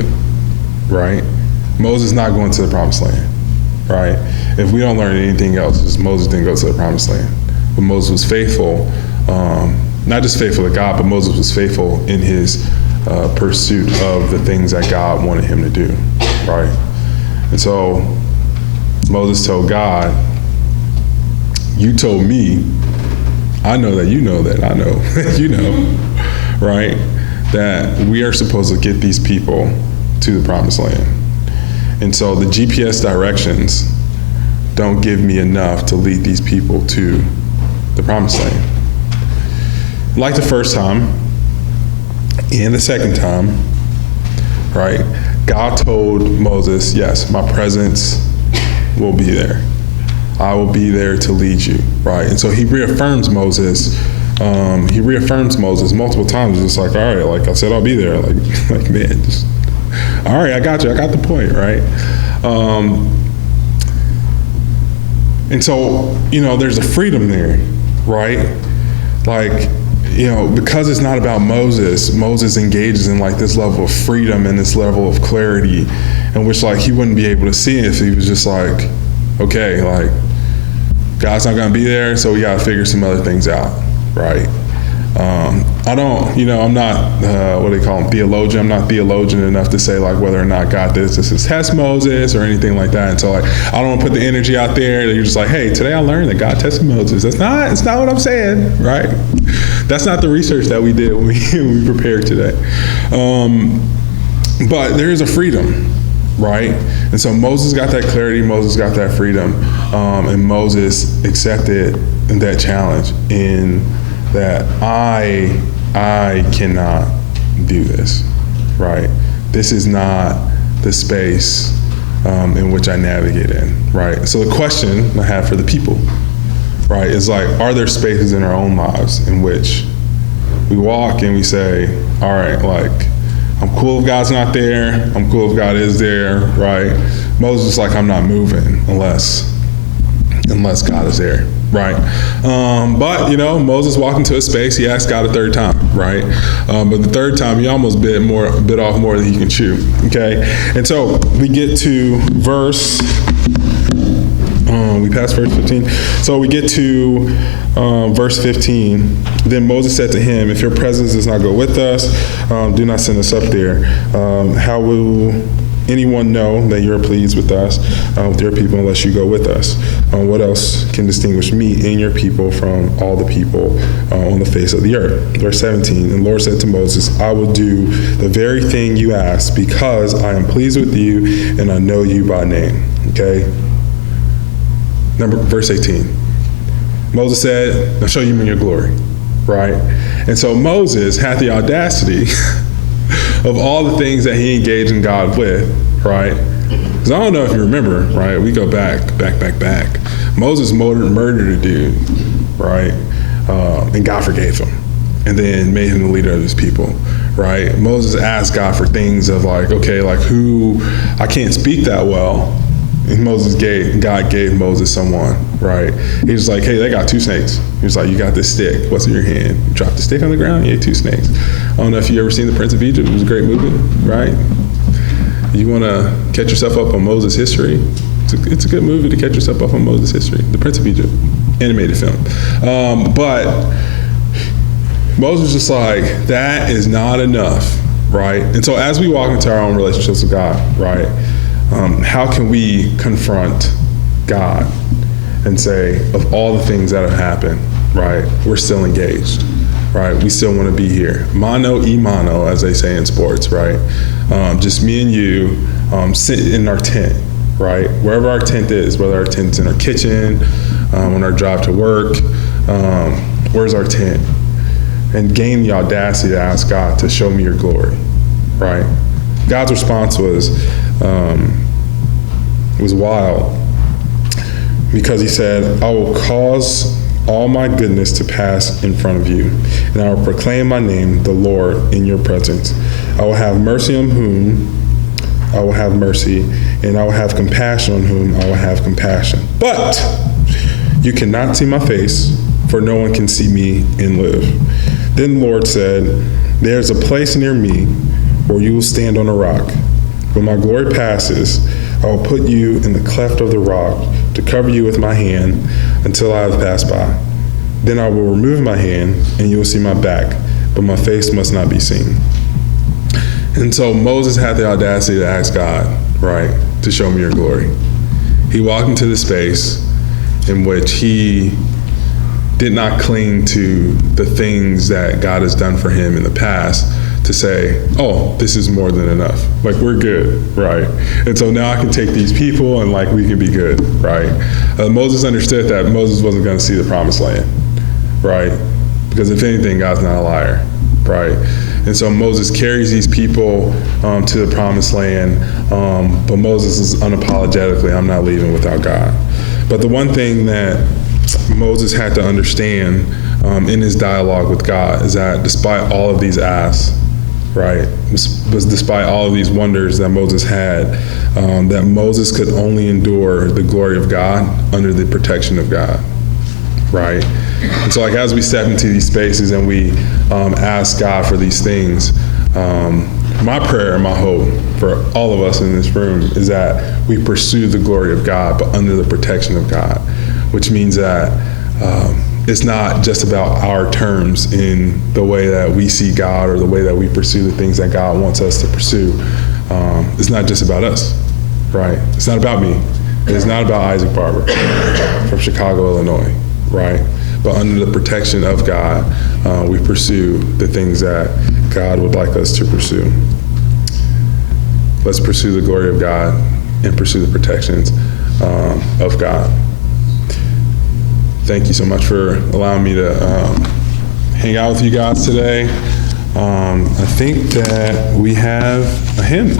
either, right? Moses is not going to the promised land, right? If we don't learn anything else, it's Moses didn't go to the promised land. But Moses was faithful, not just faithful to God, but Moses was faithful in his pursuit of the things that God wanted him to do, right? And so Moses told God, you told me, I know that you know that I know that you know, right? That we are supposed to get these people to the promised land. And so the GPS directions don't give me enough to lead these people to the promised land. Like the first time and the second time, right? God told Moses, yes, my presence will be there. I will be there to lead you, right? And so he reaffirms Moses. He reaffirms Moses multiple times. It's like, all right, like I said, I'll be there. Like man, just, all right, I got you. I got the point, right? And so, there's a freedom there, right? Like, because it's not about Moses engages in like this level of freedom and this level of clarity in which like he wouldn't be able to see if he was just like, okay, like God's not going to be there, so we got to figure some other things out, right? I don't, I'm not, what do they call them, theologian. I'm not theologian enough to say like whether or not God did this is test Moses or anything like that. And so like, I don't want to put the energy out there that you're just like, hey, today I learned that God tested Moses. It's not what I'm saying, right? That's not the research that we did when we prepared today. But there is a freedom, right? And so Moses got that clarity, Moses got that freedom, and Moses accepted that challenge in that I cannot do this, right? This is not the space in which I navigate in, right? So the question I have for the people, right, is like, are there spaces in our own lives in which we walk and we say, all right, like, I'm cool if God's not there, I'm cool if God is there, right? Moses is like, I'm not moving unless God is there, right? But, Moses walked into a space, he asked God a third time, right? But the third time, he almost bit off more than he can chew, okay? And so we get to we passed verse 15. So we get to verse 15. Then Moses said to him, if your presence does not go with us, do not send us up there. How will anyone know that you're pleased with us, with your people, unless you go with us? What else can distinguish me and your people from all the people on the face of the earth? Verse 17, and the Lord said to Moses, I will do the very thing you asked because I am pleased with you and I know you by name. Okay? Verse 18. Moses said, I'll show you in your glory, right? And so Moses had the audacity of all the things that he engaged in God with, right? Because I don't know if you remember, right? We go back. Moses murdered a dude, right? And God forgave him and then made him the leader of his people, right? Moses asked God for things of like, okay, like who, I can't speak that well. And God gave Moses someone, right? He was like, hey, they got two snakes. He was like, you got this stick. What's in your hand? You dropped the stick on the ground, you ate two snakes. I don't know if you ever seen The Prince of Egypt. It was a great movie, right? You want to catch yourself up on Moses' history? It's a good movie to catch yourself up on Moses' history. The Prince of Egypt, animated film. But Moses was just like, that is not enough, right? And so as we walk into our own relationships with God, right? How can we confront God and say, of all the things that have happened, right, we're still engaged, right? We still want to be here. Mano y mano, as they say in sports, right? Just me and you sit in our tent, right? Wherever our tent is, whether our tent's in our kitchen, on our drive to work, where's our tent? And gain the audacity to ask God to show me your glory, right? God's response was wild, because he said, I will cause all my goodness to pass in front of you, and I will proclaim my name, the Lord, in your presence. I will have mercy on whom I will have mercy, and I will have compassion on whom I will have compassion. But you cannot see my face, for no one can see me and live. Then the Lord said, there's a place near me where you will stand on a rock. When my glory passes, I will put you in the cleft of the rock to cover you with my hand until I have passed by. Then I will remove my hand, and you will see my back, but my face must not be seen. And so Moses had the audacity to ask God, right, to show me your glory. He walked into the space in which he did not cling to the things that God has done for him in the past to say, oh, this is more than enough. Like, we're good, right? And so now I can take these people and, like, we can be good, right? Moses understood that Moses wasn't going to see the promised land, right? Because if anything, God's not a liar, right? And so Moses carries these people to the promised land, but Moses is unapologetically, I'm not leaving without God. But the one thing that Moses had to understand in his dialogue with God is that despite all of these asks, right, was despite all of these wonders that Moses had, that Moses could only endure the glory of God under the protection of God, right? And so, like, as we step into these spaces and we ask God for these things, my prayer and my hope for all of us in this room is that we pursue the glory of God, but under the protection of God, which means that it's not just about our terms in the way that we see God or the way that we pursue the things that God wants us to pursue. It's not just about us, right? It's not about me. It's not about Isaac Barber from Chicago, Illinois, right? But under the protection of God, we pursue the things that God would like us to pursue. Let's pursue the glory of God and pursue the protections of God. Thank you so much for allowing me to hang out with you guys today. I think that we have a hymn.